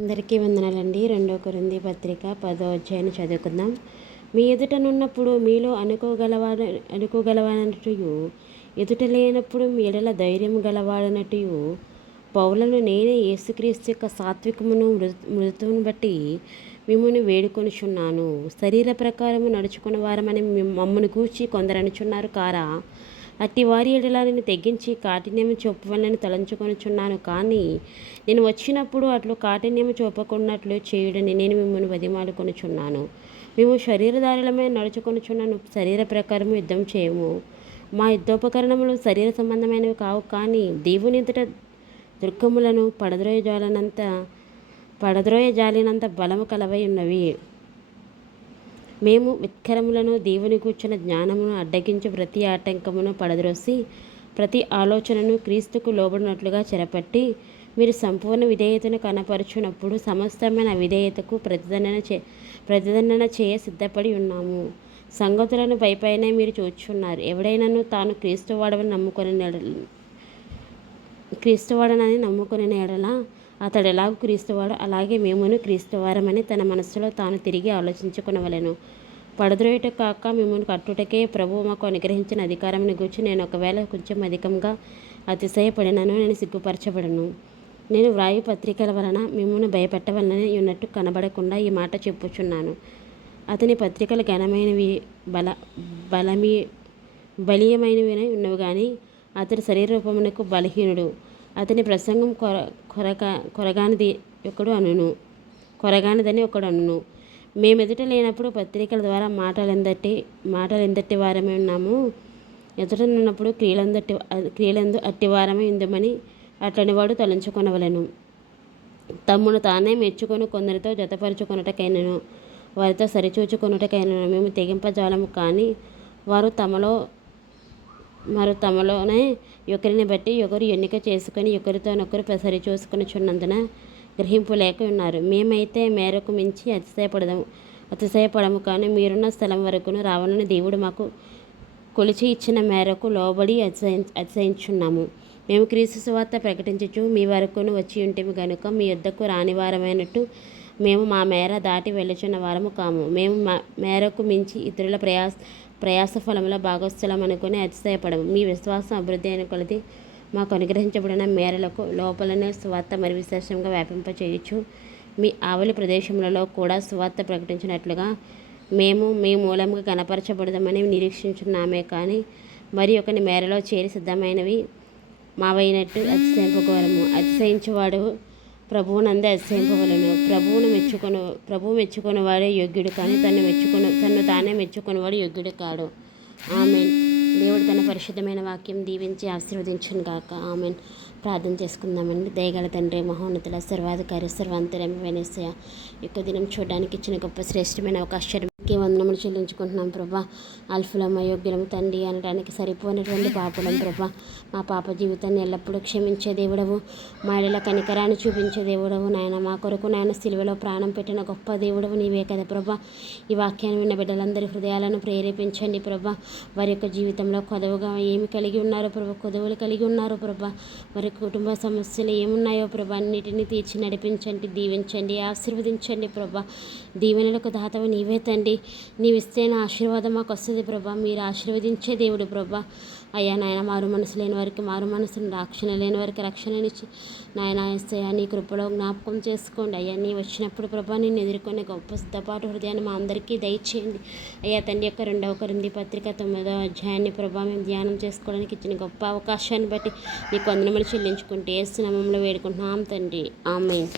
అందరికీ వందనాలండి. 2 కొరింథీ పత్రిక 10వ అధ్యాయాన్ని చదువుకుందాం. మీ ఎదుటనున్నప్పుడు మీలో అనుకోగలవాడనట్టుయు, ఎదుట లేనప్పుడు మీ ఎడల ధైర్యం గలవాడనట్టుయు పౌలను నేనే యేసుక్రీస్తు యొక్క సాత్వికమును మృదుత్వమును బట్టి మిమ్మును వేడుకొనుచున్నాను. శరీర ప్రకారము నడుచుకున్న వారమని మమ్మను గూర్చి కొందరనుచున్నారు కారా? అట్టి వారి ఎడల నేను తెగించి కాఠిన్యము చూపవలని తలంచుకొనుచున్నాను. కానీ నేను వచ్చినప్పుడు అట్లు కాఠిన్యము చూపకున్నట్లు చేయుడని నేను మిమ్మల్ని బతిమాలుకొనుచున్నాను. మేము శరీరధారులమే నడుచుకొనుచున్నాను, శరీర ప్రకారము యుద్ధం చేయము. మా యుద్ధోపకరణములు శరీర సంబంధమైనవి కావు, కానీ దేవుని ఎదుట దుర్గములను పడద్రోయజాలినంత బలము కలవై ఉన్నవి. మేము విత్కరములను దేవుని కూర్చున్న జ్ఞానమును అడ్డగించు ప్రతి ఆటంకమును పడద్రోసి ప్రతి ఆలోచనను క్రీస్తుకు లోబడినట్లుగా చెరపట్టి మీరు సంపూర్ణ విధేయతను కనపరుచున్నప్పుడు సమస్తమైన అవిధేయతకు ప్రతిదండన చేయ సిద్ధపడి ఉన్నాము. సంగతులను పైపైనే మీరు చూచున్నారు. ఎవడైనాను తాను క్రీస్తువాడని నమ్ముకుని ఎడల అతడు ఎలాగూ క్రీస్తువాడు, అలాగే మేమును క్రీస్తువారమని తన మనస్సులో తాను తిరిగి ఆలోచించుకునవలెను. పడద్రోయుట కాక మిమ్మల్ని కట్టుటకే ప్రభువు మాకు అనుగ్రహించిన అధికారమును గూర్చి నేను ఒకవేళ కొంచెం అధికంగా అతిశయపడినను నేను సిగ్గుపరచబడను. నేను వ్రాయు పత్రికల వలన మిమ్మల్ని భయపెట్టవలనని ఉన్నట్టు కనబడకుండా ఈ మాట చెప్పుచున్నాను. అతని పత్రికలు ఘనమైనవి, బలీయమైనవి ఉన్నవి, కానీ అతడు శరీర రూపమునకు బలహీనుడు. అతని ప్రసంగం కొరగానిదని ఒకడు అనును. మేమెదుట లేనప్పుడు పత్రికల ద్వారా మాటలెందటి వారమే ఉన్నాము. ఎదుటనున్నప్పుడు క్రియలందు అట్టివారమే ఉందమని అట్లని వాడు తలంచుకొనవలెను. తమ్మును తానే మెచ్చుకొని కొందరితో జతపరుచుకొనుటకైనను వారితో సరిచూచుకొనుటకైనను మేము తెగింపజాలము. కానీ వారు తమలోనే ఒకరిని బట్టి ఒకరు ఎన్నిక చేసుకొని ఒకరితోనొకరు సరిచూసుకొనుచున్నందున గ్రహింపు లేక ఉన్నారు. మేమైతే మేరకు మించి అతిశయపడము, కానీ మీరున్న స్థలం వరకును రావాలని దేవుడు మాకు కొలిచి ఇచ్చిన మేరకు లోబడి అతిశయించున్నాము. మేము క్రీస్తు సువార్త ప్రకటించుచు మీ వరకును వచ్చి ఉంటేమి గనుక మీ యొద్దకు రాని వారమైనట్టు మేము మా మేర దాటి వెళ్ళుచున్న వారము కాము. మేము మేరకు మించి ఇతరుల ప్రయాస ఫలముల భాగస్థలం అనుకుని అతిశయపడము. మీ విశ్వాసం అభివృద్ధి అయిన కొలది మాకు అనుగ్రహించబడిన మేరలకు లోపలనే సువార్త మరి విశేషంగా వ్యాపింపచేయచ్చు. మీ ఆవలి ప్రదేశములలో కూడా సువార్త ప్రకటించినట్లుగా మేము మీ మూలంగా కనపరచబడదామని నిరీక్షించున్నామే. కానీ మరి ఒకని మేరలో చేరి సిద్ధమైనవి మావైనట్టు అతిశయింపగోరము. అతిశయించువాడు ప్రభువునందే అతిశయింపవలెను. ప్రభువు మెచ్చుకొని వాడే యోగ్యుడు, కానీ తన్ను తానే మెచ్చుకునేవాడు యోగ్యుడు కాడు. ఆమెన్. దేవుడు తన పరిశుద్ధమైన వాక్యం దీవించి ఆశీర్వదించును గాక. ఆమెన్. ప్రార్థన చేసుకుందామండి. దయగల తండ్రి, మహోన్నతుల సర్వాధికారి, సర్వాంతర్యామి యేసయ్య, యొక్క దినం చూడడానికి ఇచ్చిన గొప్ప శ్రేష్టమైన అవకాశానికి వందనములు చెల్లించుకుంటున్నాం ప్రభా. అల్ఫులమ్మ యోగ్యులము తండ్రి అనడానికి సరిపోయినటువంటి పాపులం ప్రభా. మా పాప జీవితాన్ని ఎల్లప్పుడూ క్షమించే దేవుడవు, మా ఎడల కనికరాన్ని చూపించే దేవుడవు నాయన. మా కొరకు నాయన సిలువలో ప్రాణం పెట్టిన గొప్ప దేవుడవు నీవే కదా ప్రభా. ఈ వాక్యాన్ని విన్న బిడ్డలందరి హృదయాలను ప్రేరేపించండి ప్రభా. వారి యొక్క జీవితంలో కొదవుగా ఏమి కలిగి ఉన్నారో ప్రభా, కొదవులు కలిగి ఉన్నారో ప్రభా. వారి కుటుంబ సమస్యలు ఏమున్నాయో ప్రభా, అన్నిటినీ తీర్చి నడిపించండి, దీవించండి, ఆశీర్వదించండి ప్రభా. దీవెనలకు దాతవు నీవే తండ్రి. నీవిస్తే నా ఆశీర్వాదం మాకు వస్తుంది ప్రభా. మీరు ఆశీర్వదించే దేవుడు ప్రభా. అయ్యా నాయన, మారు మనసు లేని వారికి మారు మనసును, రక్షణ లేని వారికి రక్షణనిచ్చి నాయన యేసయ్య నీ కృపలో జ్ఞాపకం చేసుకోండి. అయ్యా నీ వచ్చినప్పుడు ప్రభా నిన్ను ఎదుర్కొనే గొప్ప సిద్ధపాటు హృదయాన్ని మా అందరికీ దయచేయండి. అయ్యా తండ్రి యొక్క 2 కొరింథీ పత్రిక 9వ అధ్యాయాన్ని ప్రభా మేము ధ్యానం చేసుకోవడానికి ఇచ్చిన గొప్ప అవకాశాన్ని బట్టి నీకు వందనములు చెల్లించుకుంటే యేసు నామములో వేడుకుంటున్నాం తండ్రి. ఆమేన్.